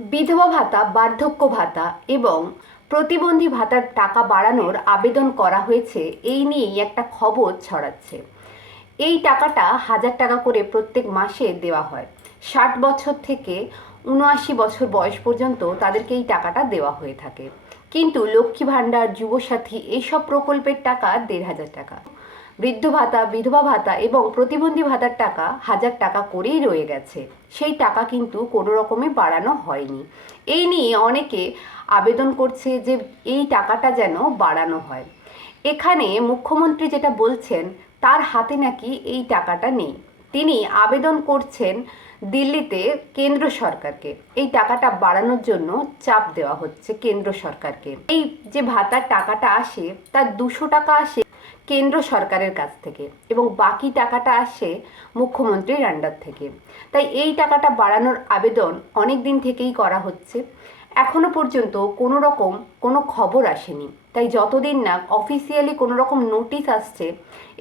বিধবা ভাতা, বার্ধক্য ভাতা এবং প্রতিবন্ধী ভাতার টাকা বাড়ানোর আবেদন করা হয়েছে, এই নিয়েই একটা খবর ছড়াচ্ছে। এই টাকাটা 1,000 টাকা করে প্রত্যেক মাসে দেওয়া হয়। 60 বছর থেকে 79 বছর বয়স পর্যন্ত তাদেরকে এই টাকাটা দেওয়া হয়ে থাকে। কিন্তু লক্ষ্মী ভাণ্ডার, যুবসাথী এইসব প্রকল্পের টাকা 1,500 টাকা। বৃদ্ধ ভাতা, বিধবা ভাতা এবং প্রতিবন্ধী ভাতার টাকা 1,000 টাকা করেই রয়ে গেছে। সেই টাকা কিন্তু কোনো রকমে বাড়ানো হয়নি। এই নিয়ে অনেকে আবেদন করছে যে এই টাকাটা যেন বাড়ানো হয়। এখানে মুখ্যমন্ত্রী যেটা বলছেন, তার হাতে নাকি এই টাকাটা নেই। তিনি আবেদন করছেন দিল্লিতে কেন্দ্র সরকারকে। এই টাকাটা বাড়ানোর জন্য চাপ দেওয়া হচ্ছে কেন্দ্র সরকারকে। এই যে ভাতার টাকাটা আসে, তার 200 টাকা আসে কেন্দ্র সরকারের কাছ থেকে এবং বাকি টাকাটা আসে মুখ্যমন্ত্রীর আন্ডার থেকে। তাই এই টাকাটা বাড়ানোর আবেদন অনেক দিন থেকেই করা হচ্ছে। এখনো পর্যন্ত কোনো রকম কোনো খবর আসেনি। তাই যতদিন না অফিসিয়ালি কোনো রকম নোটিশ আসছে,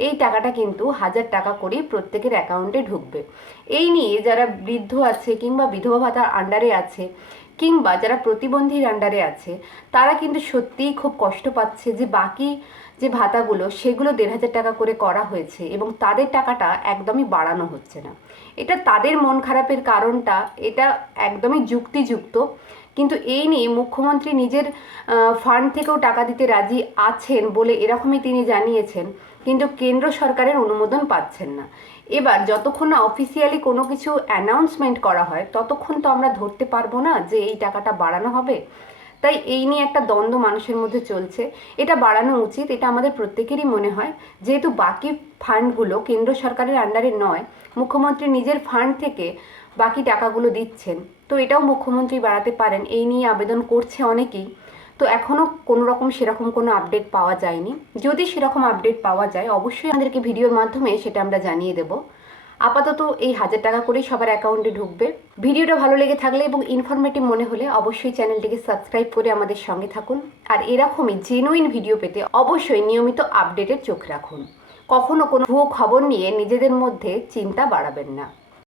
এই টাকাটা কিন্তু 1,000 টাকা করেই প্রত্যেকের অ্যাকাউন্টে ঢুকবে। এই নিয়ে যারা বৃদ্ধ আছে কিংবা বিধবা ভাতার আন্ডারে আছে কিংবা যারা প্রতিবন্ধীর আন্ডারে আছে, তারা কিন্তু সত্যিই খুব কষ্ট পাচ্ছে যে বাকি যে ভাতাগুলো সেগুলো 1,500 টাকা করে করা হয়েছে এবং তাদের টাকাটা একদমই বাড়ানো হচ্ছে না। এটা তাদের মন খারাপের কারণটা এটা একদমই যুক্তিযুক্ত। কিন্তু এই নিয়ে মুখ্যমন্ত্রী নিজের ফান্ড থেকেও টাকা দিতে রাজি আছেন বলে এরকমই তিনি জানিয়েছেন, কিন্তু কেন্দ্র সরকারের অনুমোদন পাচ্ছেন না। এবার যতক্ষণ না অফিসিয়ালি কোনো কিছু অ্যানাউন্সমেন্ট করা হয়, ততক্ষণ তো আমরা ধরতে পারবো না যে এই টাকাটা বাড়ানো হবে। তাই এই নিয়ে একটা দ্বন্দ্ব মানুষের মধ্যে চলছে। এটা বাড়ানো উচিত, এটা আমাদের প্রত্যেকেরই মনে হয়। যেহেতু বাকি ফান্ডগুলো কেন্দ্র সরকারের আন্ডারে নয়, মুখ্যমন্ত্রী নিজের ফান্ড থেকে বাকি টাকাগুলো দিচ্ছেন, তো এটাও মুখ্যমন্ত্রী বাড়াতে পারেন। এই নিয়ে আবেদন করছে অনেকেই। তো এখনও কোনো রকম সেরকম কোনো আপডেট পাওয়া যায়নি। যদি সেরকম আপডেট পাওয়া যায়, অবশ্যই আমাদেরকে ভিডিওর মাধ্যমে সেটা আমরা জানিয়ে দেব। আপাতত এই 1,000 টাকা করেই সবার অ্যাকাউন্টে ঢুকবে। ভিডিওটা ভালো লেগে থাকলে এবং ইনফরমেটিভ মনে হলে অবশ্যই চ্যানেলটিকে সাবস্ক্রাইব করে আমাদের সঙ্গে থাকুন। আর এরকমই জেনুইন ভিডিও পেতে অবশ্যই নিয়মিত আপডেটের চোখ রাখুন। কখনো কোনো ভুয়ো খবর নিয়ে নিজেদের মধ্যে চিন্তা বাড়াবেন না।